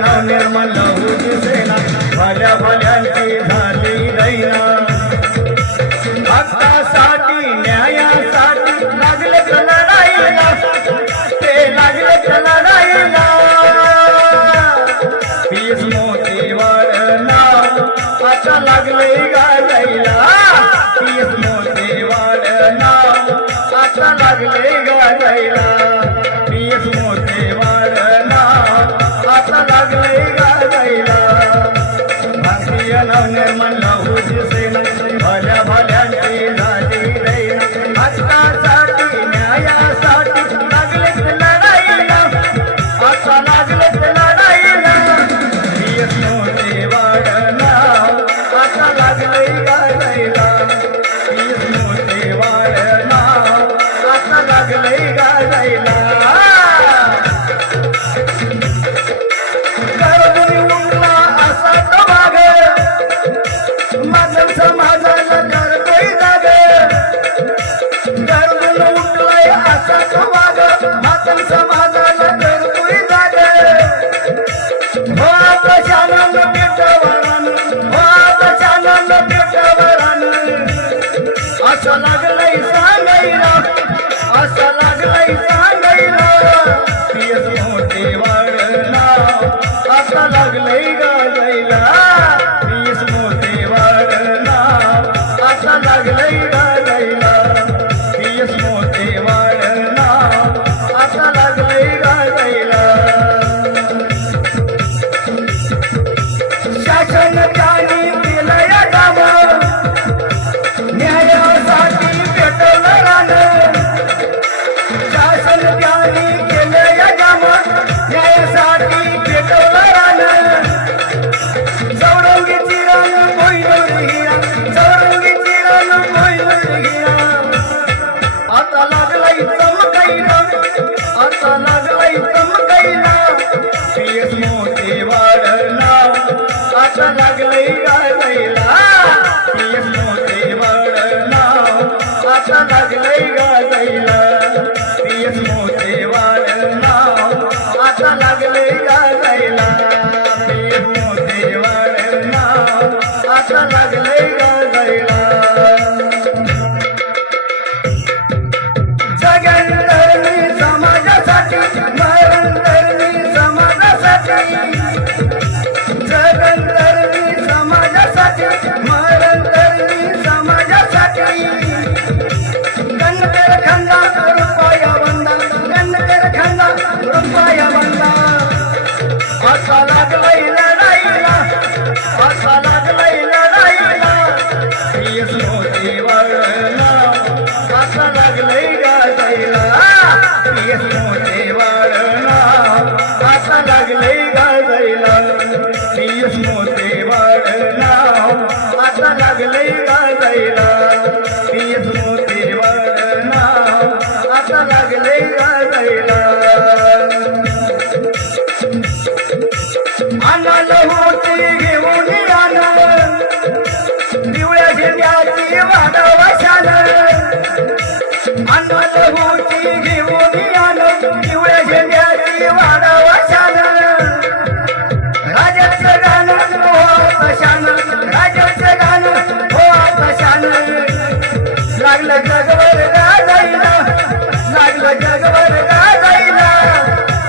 नवनिर्मल लहूची सेना भल्या भल्यांची झाली दैना हक्कासाठी न्यायासाठी लागले लढाईला ते लागले लढाईला पीस मोती नाव आता लागले गाजायला पीस मोती नाव आता लागले गाजायला पीस मोती नाव आता लागले गाजायला भारतीय नवनिर्मल लहूची सेना भल्या भल्यांची झाली दैना हक्कासाठी न्यायासाठी लागले लढाईला आता लागले लढाईला पीस मोती नाव आता लागले गाजायला पीस मोती नाव आता लागले गाजायला समाजाला करतोय जाग गरजून उठलाय असाच वाग मातम समाजाला करतोय जाग हो प्रशासन पेटवरान हो प्रशासन पेटवरान असं लागलंय सांगायला असं लागलंय सांगायला पीस मोठे वाढ नाव असं लागलंय गाजायला पीस मोठे वाढ आता लागलंय गाजायला पीस मोठे वाढ नाव आता लागलंय गाजायला शासन त्यांनी केलंय काम न्यायासाठी पेटवलं रान शासन त्यांनी केलंय काम न्यायासाठी पेटवलं रान चौरंगीची रान कोयनूर हिरा चौरंगीची रान कोयनूर हिरा आता लागलाय चमकायला आता लागलाय चमकायला पीस मोठे वाढ नाव आता लागलंय गाजायला पीस मोठे वाढ नाव आता लागलंय गाजायला पीस मोठे वाढ नाव आता लागलंय गाजायला पीस मोठे वाढ नाव आता लागलंय गाजायला जगंतरणी समाजासाठी मरणतरणी समाजासाठी जगंतरणी समाजासाठी मरणतरणी समाजासाठी गणकर खंदा रुपया बंदा गणकर खंदा रुपया बंदा असा लागलाय लढाईला असा लागलाय लढाईला पीस मोठी वळणा असा लागलंय गाजायला पीस मोठी वळणा असा लागलंय गाजायला पीस मोठी वळणा आता लागलंय गाजायला पीस मोठी वळणा आता लागलंय गाजायला आनंद होती घेऊन आलं पिवळ्या झेंड्याची वाढवशान आनंद होती घेऊन आलं पिवळ्या झेंड्याची वाढवशान राजाचं गाणं हो आकाशान राजाचं गाणं हो आकाशान लागलं जगभर गाजायला लागलं जगभर गाजायला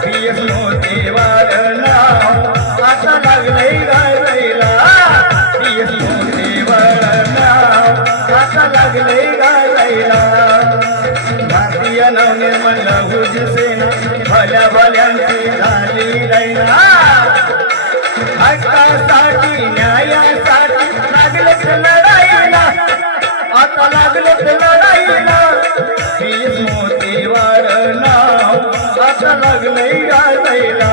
पीस मोठे वाढ नाव आता लागलंय गाजायला पीस मोठे वाढ नाव आता लागलंय गाजायला भारतीय नवनिर्मल लहूची सेना भल्या भल्यांची झाली दैना हक्कासाठी न्यायासाठी लागलेत लढाईला आता लागलेत लढाईला पीस मोती वाढ नाव आता लागलंय गाजायला